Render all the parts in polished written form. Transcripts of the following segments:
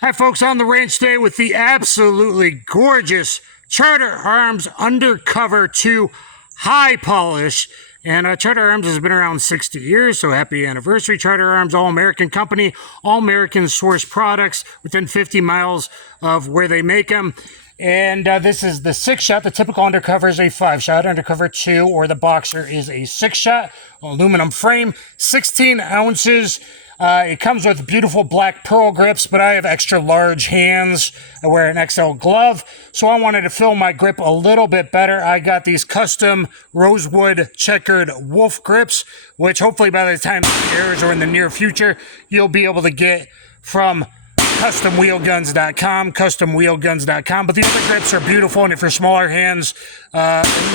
Hi folks, on the range today with the absolutely gorgeous Charter Arms Undercover 2 High Polish. And Charter Arms has been around 60 years, so happy anniversary. Charter Arms, all-American company, all-American source products within 50 miles of where they make them. And this is the 6-shot. The typical Undercover is a 5-shot. Undercover 2, or the Boxer, is a 6-shot. Aluminum frame, 16 ounces. It comes with beautiful black pearl grips, but I have extra large hands. I wear an XL glove, so I wanted to fill my grip a little bit better. I got these custom rosewood checkered wolf grips, which hopefully by the time it airs or in the near future, you'll be able to get from customwheelguns.com, but the other grips are beautiful, and if you're smaller hands,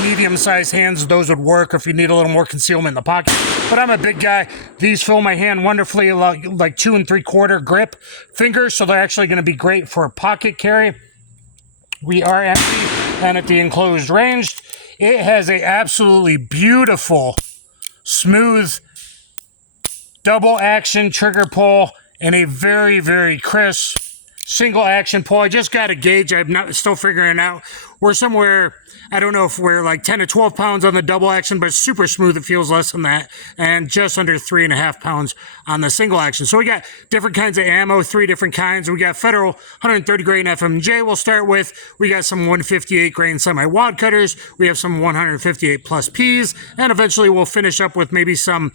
medium-sized hands, those would work, or if you need a little more concealment in the pocket. But I'm a big guy. These fill my hand wonderfully, like 2 3/4 grip fingers, so they're actually going to be great for pocket carry. We are empty and at the enclosed range. It has a absolutely beautiful, smooth, double action trigger pull, and a very, very crisp single action pull. I just got a gauge. I'm not still figuring out. We're somewhere, I don't know if we're like 10 to 12 pounds on the double action, but super smooth. It feels less than that. And just under 3.5 pounds on the single action. So we got different kinds of ammo, 3 different kinds. We got Federal 130 grain FMJ we'll start with. We got some 158 grain semi-wad cutters. We have some 158 plus Ps. And eventually we'll finish up with maybe some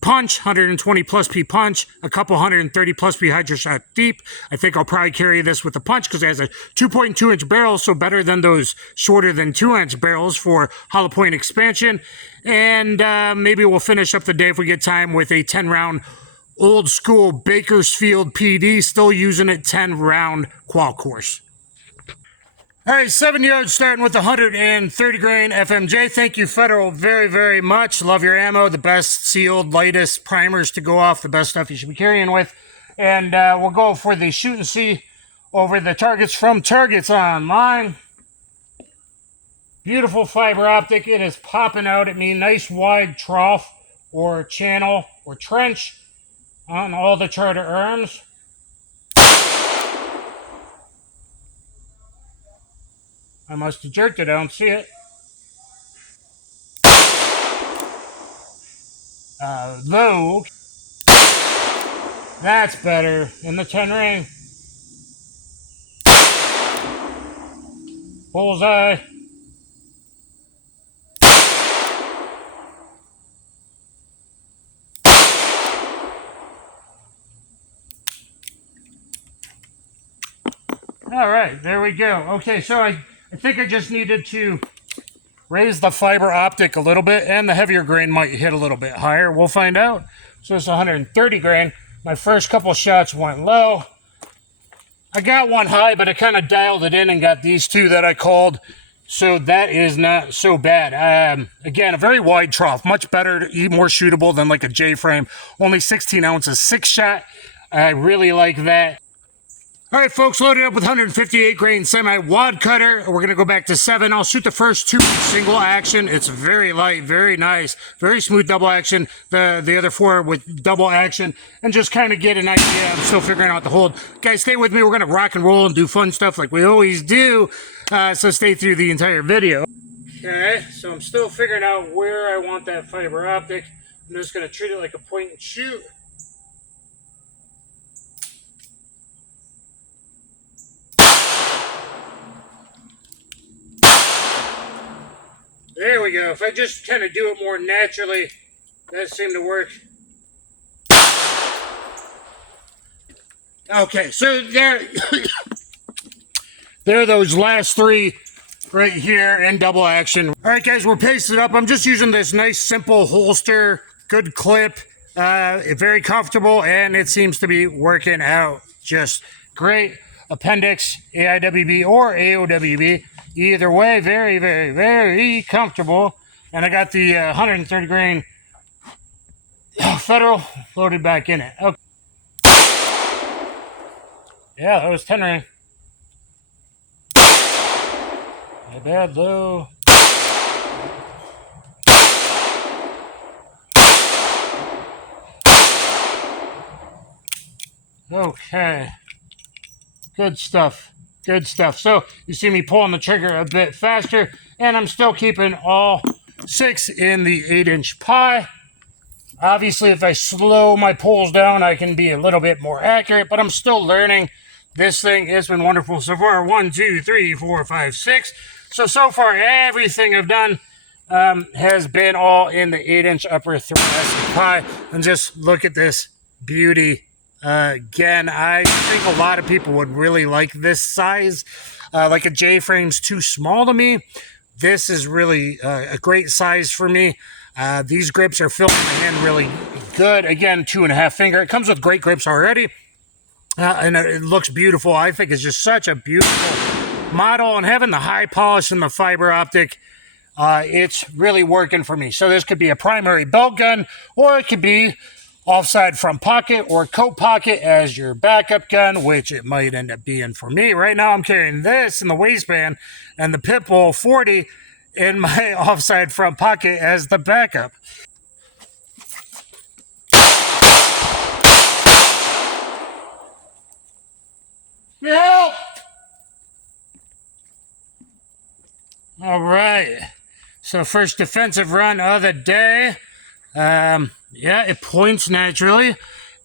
punch, 120 plus P punch, a couple 130 plus P hydro shot deep. I think I'll probably carry this with the punch because it has a 2.2 inch barrel, so better than those shorter than 2 inch barrels for hollow point expansion. And maybe we'll finish up the day if we get time with a 10 round old school Bakersfield PD, still using it 10 round qual course. All right, 7 yards starting with the 130 grain FMJ. Thank you, Federal, very, very much. Love your ammo. The best sealed, lightest primers to go off. The best stuff you should be carrying with. And we'll go for the shoot and see over the targets from Targets Online. Beautiful fiber optic. It is popping out at me. Nice wide trough or channel or trench on all the Charter Arms. I must have jerked it, I don't see it. Low. That's better. In the 10 ring. Bullseye. All right, there we go. Okay, so I think I just needed to raise the fiber optic a little bit, and the heavier grain might hit a little bit higher. We'll find out. So it's 130 grain. My first couple shots went low. I got one high, but I kind of dialed it in and got these 2 that I called. So that is not so bad. Again, a very wide trough. Much better, more shootable than like a J-frame. Only 16 ounces, 6-shot. I really like that. All right, folks, loaded up with 158 grain semi-wad cutter. We're going to go back to 7. I'll shoot the first 2 single action. It's very light, very nice, very smooth double action. The other 4 with double action, and just kind of get an idea. I'm still figuring out the hold. Guys, stay with me. We're going to rock and roll and do fun stuff like we always do. So stay through the entire video. Okay, so I'm still figuring out where I want that fiber optic. I'm just going to treat it like a point and shoot. There we go. If I just kind of do it more naturally, that seemed to work. Okay, so there are those last 3 right here in double action. All right, guys, we're pasted up. I'm just using this nice, simple holster, good clip, very comfortable, and it seems to be working out just great. Appendix, AIWB, or AOWB. Either way, very, very, very comfortable. And I got the 130 grain Federal loaded back in it. Okay. Yeah, that was 10 ring. Not bad, though. Okay. Good stuff. Good stuff. So you see me pulling the trigger a bit faster, and I'm still keeping all 6 in the 8-inch pie. Obviously, if I slow my pulls down, I can be a little bit more accurate, but I'm still learning. This thing has been wonderful so far. 1, 2, 3, 4, 5, 6. So far, everything I've done has been all in the 8-inch upper thoracic pie. And just look at this beauty. Again, I think a lot of people would really like this size. Like a J-frame's too small to me. This is really a great size for me. These grips are filling my hand really good. Again, 2.5 finger. It comes with great grips already. And it looks beautiful. I think it's just such a beautiful model. And having the high polish and the fiber optic, it's really working for me. So this could be a primary belt gun, or it could be offside front pocket or coat pocket as your backup gun, which it might end up being for me. Right now I'm carrying this in the waistband and the Pitbull 40 in my offside front pocket as the backup. Help! All right. So first defensive run of the day. Yeah, it points naturally.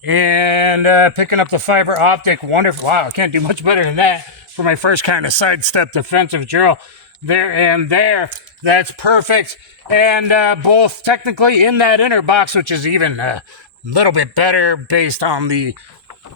And picking up the fiber optic, wonderful. Wow, I can't do much better than that for my first kind of sidestep defensive drill. There and there. That's perfect. And both technically in that inner box, which is even a little bit better based on the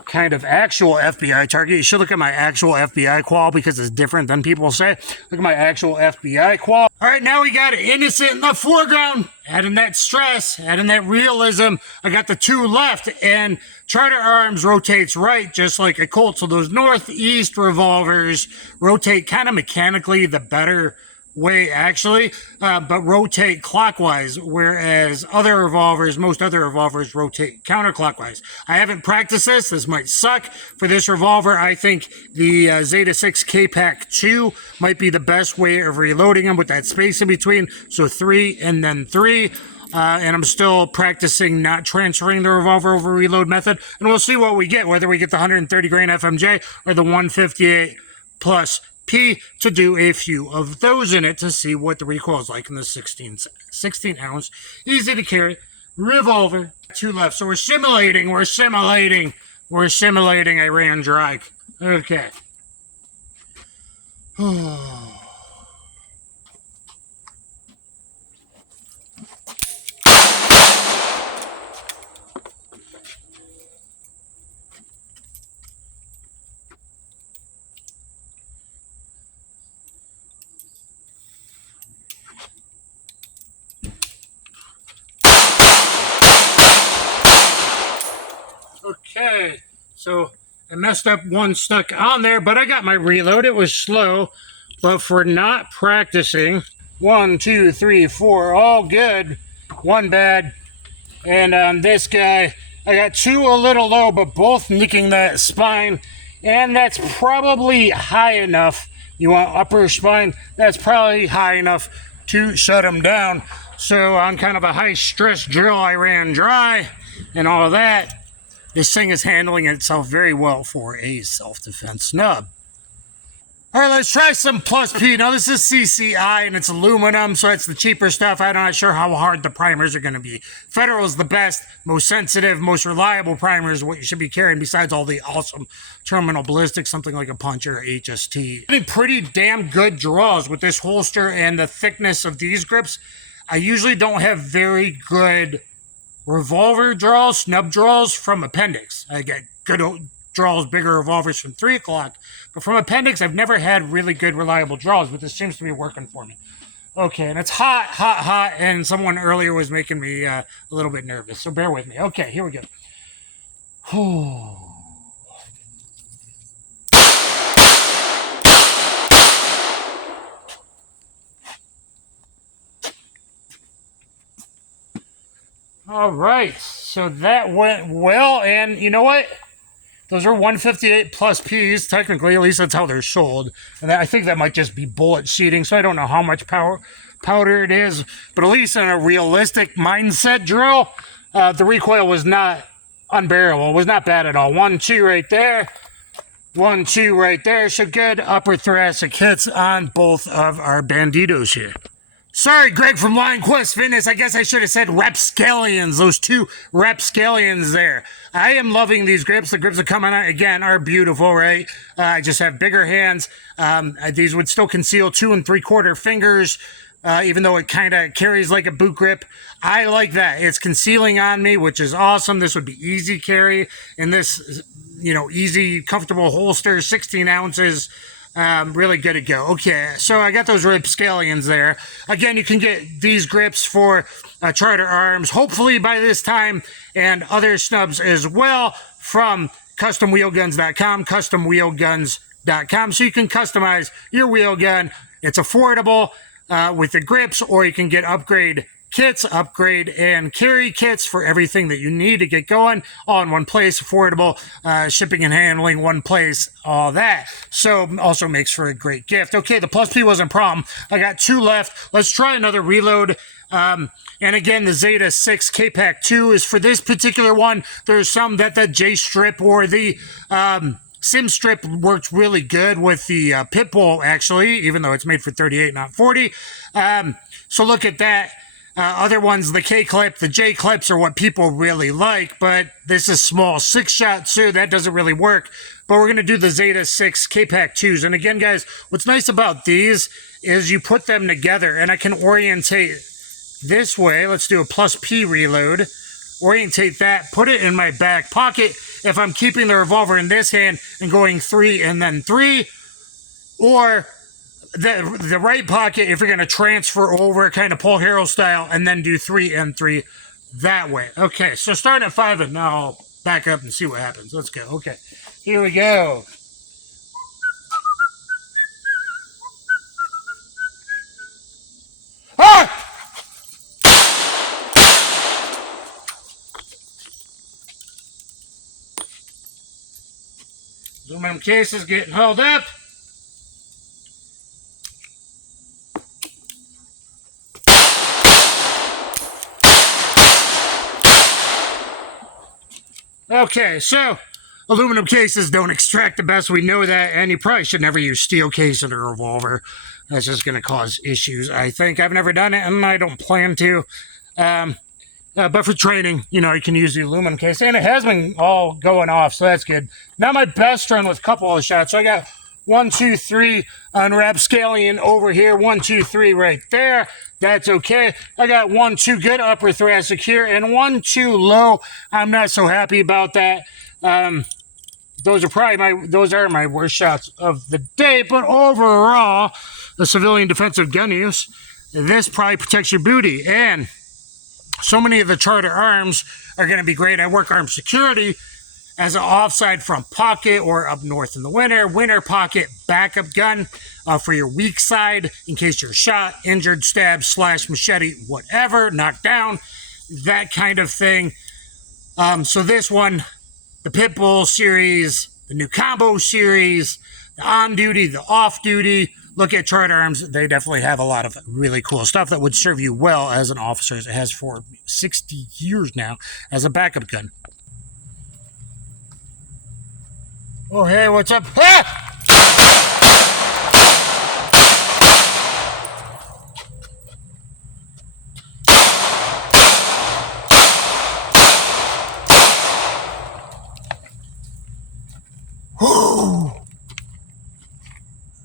kind of actual FBI target. You should look at my actual FBI qual because it's different than people say. Look at my actual FBI qual. All right, now we got innocent in the foreground. Adding that stress, adding that realism. I got the 2 left, and Charter Arms rotates right, just like a Colt. So those northeast revolvers rotate kind of mechanically the better way, actually, but rotate clockwise, whereas other revolvers, most other revolvers rotate counterclockwise. I haven't practiced this. This might suck. For this revolver, I think the Zeta 6 K-Pack 2 might be the best way of reloading them with that space in between. So 3 and then 3. And I'm still practicing not transferring the revolver over reload method. And we'll see what we get, whether we get the 130 grain FMJ or the 158 plus P, to do a few of those in it to see what the recoil is like in the 16 ounce, easy to carry revolver. 2 left. So we're simulating. I ran dry. Okay. Okay, so I messed up one stuck on there, but I got my reload. It was slow, but for not practicing, 1, 2, 3, 4, all good, 1 bad. And on this guy, I got 2 a little low, but both nicking that spine, and that's probably high enough. You want upper spine, that's probably high enough to shut him down. So on kind of a high stress drill, I ran dry and all of that. This thing is handling itself very well for a self-defense snub. All right, let's try some plus P. Now, this is CCI, and it's aluminum, so it's the cheaper stuff. I'm not sure how hard the primers are going to be. Federal is the best, most sensitive, most reliable primers, what you should be carrying, besides all the awesome terminal ballistics, something like a Punch or HST. Getting pretty damn good draws with this holster and the thickness of these grips. I usually don't have very good revolver draws, snub draws from Appendix. I get good draws, bigger revolvers from 3 o'clock. But from Appendix, I've never had really good, reliable draws, but this seems to be working for me. Okay, and it's hot, hot, hot, and someone earlier was making me a little bit nervous, so bear with me. Okay, here we go. All right, so that went well, and you know what? Those are 158 plus Ps, technically, at least that's how they're sold. And I think that might just be bullet sheeting, so I don't know how much powder it is. But at least in a realistic mindset drill, the recoil was not unbearable. It was not bad at all. 1, 2 right there. 1, 2 right there. So good upper thoracic hits on both of our banditos here. Sorry, Greg from Lion Quest Fitness. I guess I should have said rapscallions. Those 2 rapscallions there. I am loving these grips. The grips that come out, again, are beautiful, right? I just have bigger hands. These would still conceal 2 3/4 fingers, even though it kind of carries like a boot grip. I like that. It's concealing on me, which is awesome. This would be easy carry. And this, you know, easy, comfortable holster, 16 ounces. Really good to go. Okay, so I got those rapscallions there. Again, you can get these grips for Charter Arms, hopefully by this time, and other snubs as well from customwheelguns.com, customwheelguns.com. So you can customize your wheel gun. It's affordable with the grips, or you can get upgrade kits, upgrade and carry kits for everything that you need to get going, all in one place, affordable, shipping and handling, one place, all that. So also makes for a great gift. Okay, the plus P wasn't a problem. I got 2 left. Let's try another reload. And again, the Zeta 6 K-Pack 2 is for this particular one. There's some that the J-strip or the Sim strip works really good with the Pitbull, actually, even though it's made for 38, not 40. So look at that. Other ones, the K-clip, the J-clips are what people really like, but this is small 6-shot, so that doesn't really work. But we're going to do the Zeta 6 K-Pack 2s. And again, guys, what's nice about these is you put them together, and I can orientate this way. Let's do a plus P reload. Orientate that, put it in my back pocket if I'm keeping the revolver in this hand and going 3 and then 3, or the right pocket if you're going to transfer over, kind of Paul Harrell style, and then do 3 and 3 that way. Okay, so starting at 5, and now I'll back up and see what happens. Let's go. Okay, here we go. Ah! Aluminum case is getting held up. Okay, so aluminum cases don't extract the best. We know that, and you probably should never use steel case in a revolver. That's just going to cause issues, I think. I've never done it, and I don't plan to. But for training, you know, you can use the aluminum case, and it has been all going off, so that's good. Now my best run with a couple of shots. So I got 1, 2, 3 on rapscallion over here. 1, 2, 3 right there. That's okay. I got 1, 2 good upper thoracic here, and 1, 2 low. I'm not so happy about that. Those are my worst shots of the day. But overall, the civilian defensive gun use, this probably protects your booty. And so many of the Charter Arms are going to be great. I work armed security as an offside front pocket, or up north in the winter pocket backup gun for your weak side in case you're shot, injured, stabbed, slashed, machete, whatever, knocked down, that kind of thing. So this one, the Pitbull series, the new combo series, the on duty, the off duty. Look at Charter Arms. They definitely have a lot of really cool stuff that would serve you well as an officer, as it has for 60 years now as a backup gun. Oh, hey, what's up? Ah!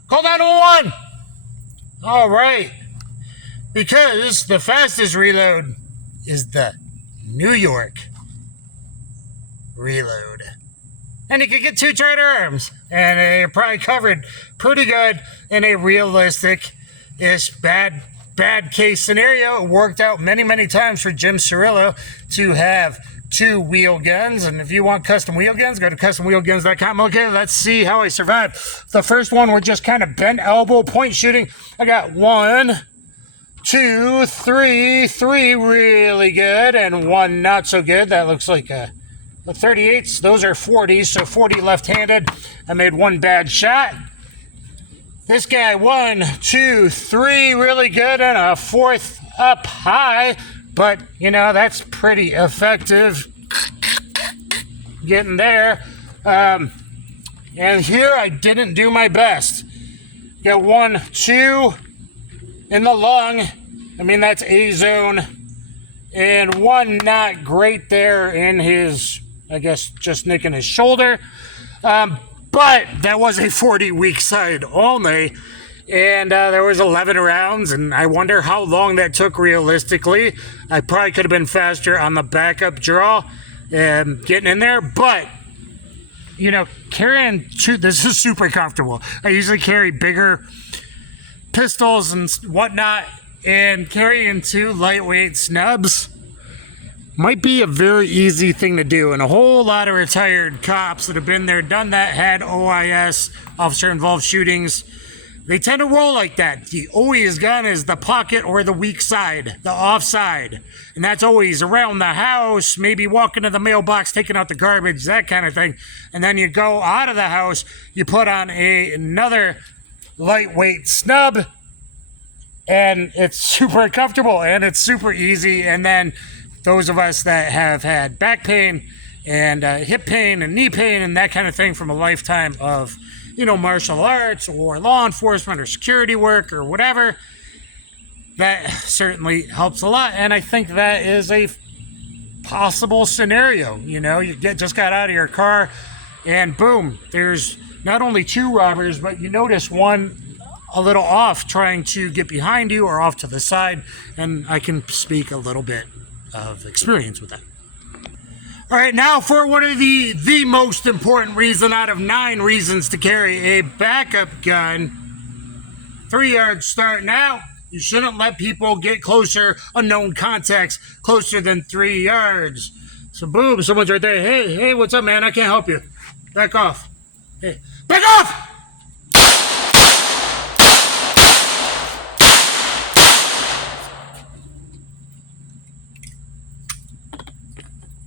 Call 911! All right. Because the fastest reload is the New York reload. And you can get 2 Charter Arms. And they're probably covered pretty good in a realistic-ish bad case scenario. It worked out many, many times for Jim Cirillo to have 2 wheel guns. And if you want custom wheel guns, go to customwheelguns.com. Okay, let's see how I survived. The first one, we're just kind of bent elbow point shooting. I got 1, 2, 3 really good, and 1 not so good. That looks like a 38s. Those are 40s, so 40 left-handed. I made 1 bad shot. This guy, 1, 2, 3 really good, and a 4th up high. But, you know, that's pretty effective. Getting there. And here I didn't do my best. Got 1, 2 in the lung. I mean, that's A zone. And 1 not great there in his, I guess, just nicking his shoulder. But that was a 40 weak side only. And there was 11 rounds, and I wonder how long that took realistically. I probably could have been faster on the backup draw and getting in there, but, you know, carrying two, this is super comfortable. I usually carry bigger pistols and whatnot, and carrying 2 lightweight SNUBs might be a very easy thing to do. And a whole lot of retired cops that have been there, done that, had OIS, officer involved shootings. They tend to roll like that. The always gun is the pocket or the weak side, the offside. And that's always around the house, maybe walking to the mailbox, taking out the garbage, that kind of thing. And then you go out of the house, you put on another lightweight SNUB, and it's super comfortable and it's super easy. And then those of us that have had back pain and hip pain and knee pain and that kind of thing from a lifetime of, you know, martial arts or law enforcement or security work or whatever, that certainly helps a lot. And I think that is a possible scenario. You know, you just got out of your car and boom, there's not only 2 robbers, but you notice one a little off trying to get behind you or off to the side. And I can speak a little bit of experience with that. All right, now for one of the most important reason out of 9 reasons to carry a backup gun. 3 yards starting out. You shouldn't let people get closer, unknown contacts, closer than 3 yards. So boom, someone's right there. Hey, what's up, man? I can't help you. Back off. Hey, back off!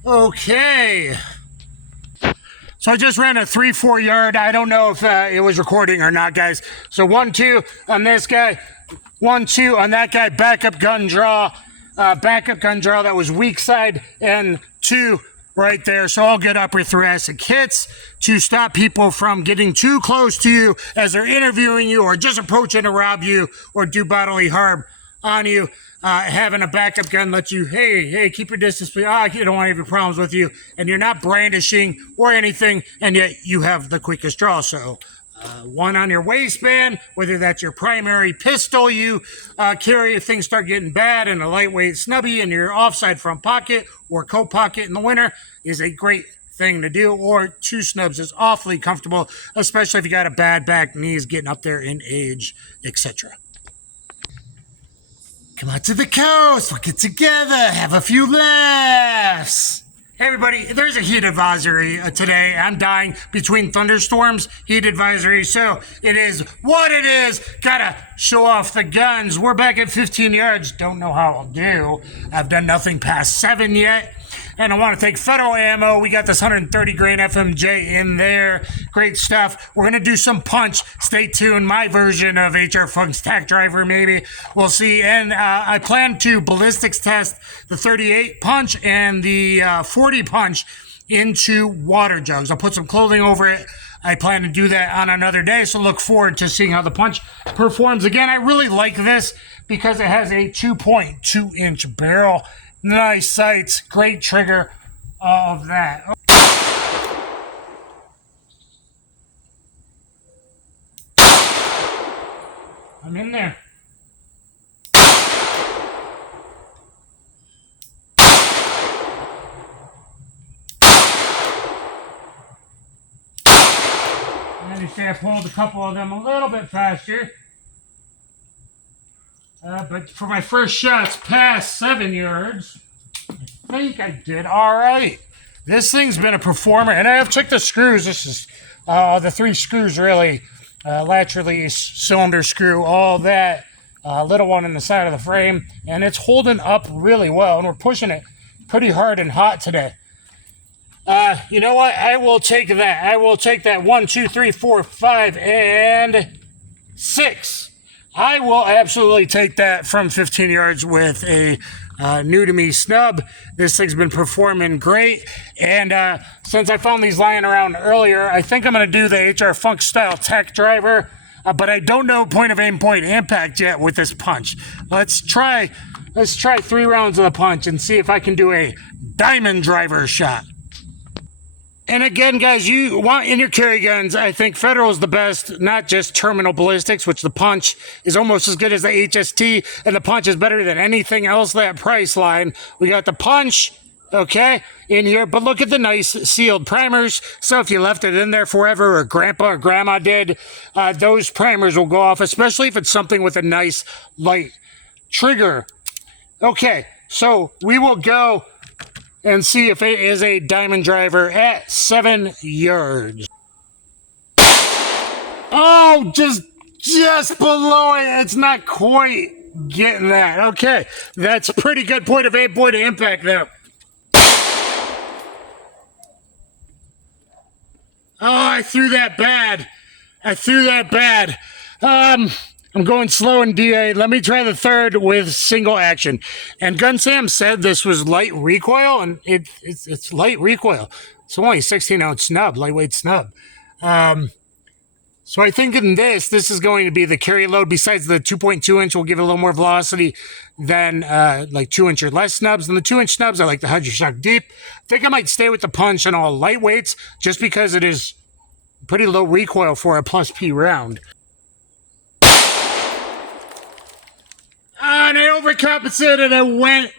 Okay. So I just ran a 3-4 yard. I don't know if it was recording or not, guys. So 1-2 on this guy. 1-2 on that guy. Backup gun draw. Backup gun draw that was weak side. And 2 right there. So all good upper thoracic hits to stop people from getting too close to you as they're interviewing you or just approaching to rob you or do bodily harm on you. Having a backup gun lets you, hey, keep your distance, please. You don't want any problems with you. And you're not brandishing or anything, and yet you have the quickest draw. So 1 on your waistband, whether that's your primary pistol you carry if things start getting bad, and a lightweight snubby in your offside front pocket or coat pocket in the winter is a great thing to do. Or 2 SNUBs is awfully comfortable, especially if you got a bad back, knees getting up there in age, etc. Come out to the coast, we'll get together, have a few laughs. Hey everybody, there's a heat advisory today. I'm dying between thunderstorms, heat advisory. So it is what it is. Gotta show off the guns. We're back at 15 yards. Don't know how I'll do. I've done nothing past 7 yet. And I want to thank Federal Ammo. We got this 130 grain FMJ in there. Great stuff. We're going to do some punch. Stay tuned. My version of HR Funk's tack driver, maybe. We'll see. And I plan to ballistics test the 38 punch and the 40 punch into water jugs. I'll put some clothing over it. I plan to do that on another day, so look forward to seeing how the punch performs. Again, I really like this because it has a 2.2 inch barrel. Nice sights, great trigger, all of that. I'm in there. And you see I pulled a couple of them a little bit faster. But for my first shots past 7 yards, I think I did all right. This thing's been a performer, and I have checked the screws. This is the 3 screws really, latch release, cylinder screw, all that. Little one in the side of the frame, and it's holding up really well, and we're pushing it pretty hard and hot today. You know what? I will take that. I will take that 1, 2, 3, 4, 5, and 6. I will absolutely take that from 15 yards with a new to me SNUB. This thing's been performing great. And since I found these lying around earlier, I think I'm going to do the HR Funk style tech driver. But I don't know point of aim, point impact yet with this punch. Let's try 3 rounds of the punch and see if I can do a diamond driver shot. And again, guys, you want in your carry guns, I think Federal's the best, not just terminal ballistics, which the punch is almost as good as the HST, and the punch is better than anything else that price line. We got the punch, okay, in here, but look at the nice sealed primers. So if you left it in there forever, or grandpa or grandma did, those primers will go off, especially if it's something with a nice light trigger. Okay, so we will go and see if it is a diamond driver at 7 yards. Oh, just below it. It's not quite getting that. Okay, that's pretty good point of aim, point of impact there. Oh, I threw that bad. I'm going slow in DA. Let me try the third with single action. And Gun Sam said this was light recoil, and it's light recoil. It's only a 16-ounce snub, lightweight snub. So I think in this is going to be the carry load. Besides the 2.2-inch will give it a little more velocity than like 2-inch or less snubs. And the 2-inch snubs, I like the HydroShock Deep. I think I might stay with the punch on all lightweights just because it is pretty low recoil for a plus P round. And I overcompensated and went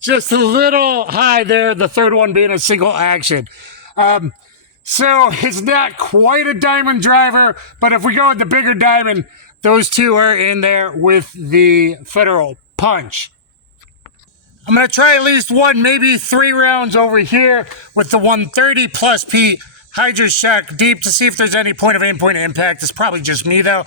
just a little high there, the third one being a single action. So it's not quite a diamond driver, but if we go with the bigger diamond, those two are in there with the Federal punch. I'm going to try at least 1, maybe 3 rounds over here with the 130 plus P HydroShock Deep to see if there's any point of aim, point of impact. It's probably just me though.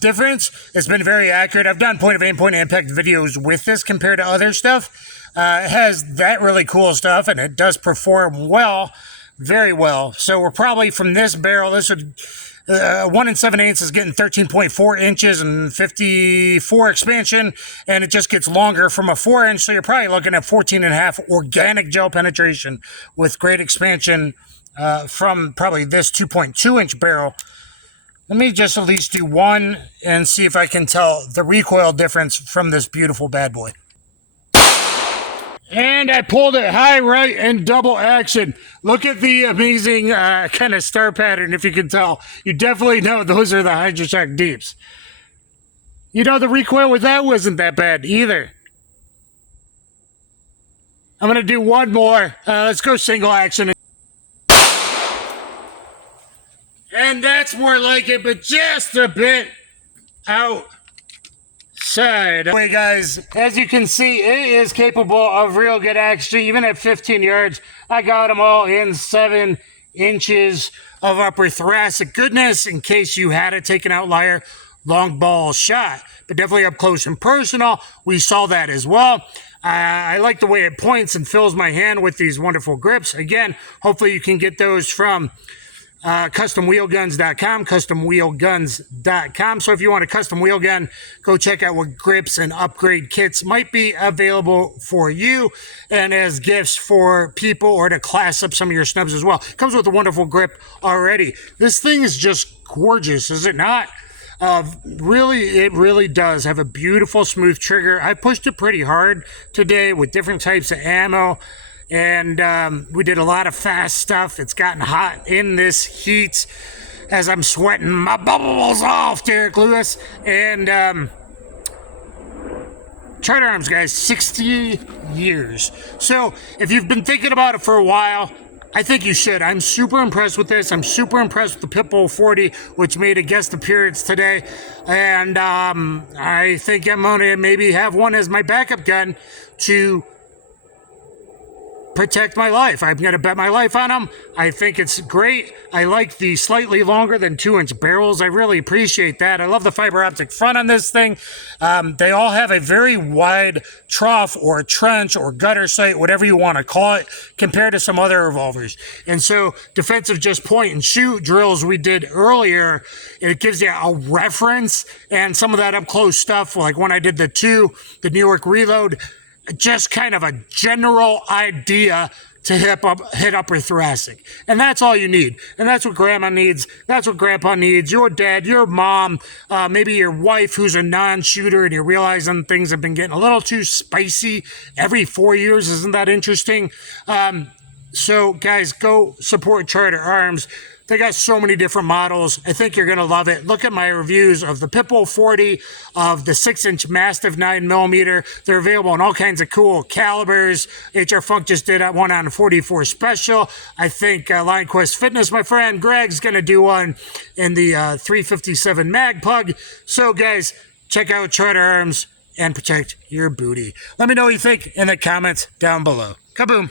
Difference, it's been very accurate. I've done point of aim, point of impact videos with this compared to other stuff. It has that really cool stuff and it does perform well, very well. So we're probably from this barrel, this would, 1 7/8 is getting 13.4 inches and 54 expansion, and it just gets longer from a 4-inch. So you're probably looking at 14.5 organic gel penetration with great expansion from probably this 2.2-inch barrel. Let me just at least do 1 and see if I can tell the recoil difference from this beautiful bad boy. And I pulled it high right and double action. Look at the amazing kind of star pattern, if you can tell. You definitely know those are the HydroShock Deeps. You know, the recoil with that wasn't that bad either. I'm going to do 1 more. Let's go single action. And that's more like it, but just a bit outside. Anyway, guys, as you can see, it is capable of real good action. Even at 15 yards, I got them all in 7 inches of upper thoracic goodness in case you had to take an outlier long ball shot. But definitely up close and personal, we saw that as well. I like the way it points and fills my hand with these wonderful grips. Again, hopefully you can get those from customwheelguns.com. So if you want a custom wheel gun, go check out what grips and upgrade kits might be available for you and as gifts for people or to class up some of your snubs as well. It comes with a wonderful grip already. This thing is just gorgeous, is it not? It really does have a beautiful smooth trigger. I pushed it pretty hard today with different types of ammo. And we did a lot of fast stuff. It's gotten hot in this heat as I'm sweating my bubbles off, Derek Lewis. And Charter Arms, guys, 60 years. So if you've been thinking about it for a while, I think you should. I'm super impressed with this. I'm super impressed with the Pitbull 40, which made a guest appearance today. And I think I'm going to maybe have one as my backup gun to protect my life. I'm going to bet my life on them. I think it's great. I like the slightly longer than 2-inch barrels. I really appreciate that. I love the fiber optic front on this thing. They all have a very wide trough or trench or gutter sight, whatever you want to call it, compared to some other revolvers. And so defensive just point and shoot drills we did earlier, it gives you a reference, and some of that up close stuff, like when I did the New York Reload, just kind of a general idea to hit upper thoracic. And that's all you need. And that's what grandma needs. That's what grandpa needs. Your dad, your mom, maybe your wife who's a non-shooter and you're realizing things have been getting a little too spicy every 4 years. Isn't that interesting? So guys, go support Charter Arms. They got so many different models. I think you're going to love it. Look at my reviews of the Pitbull 40, of the 6-inch Mastiff 9mm. They're available in all kinds of cool calibers. HR Funk just did one on 44 Special. I think Line Quest Fitness, my friend Greg's going to do one in the 357 Mag Pug. So guys, check out Charter Arms and protect your booty. Let me know what you think in the comments down below. Kaboom.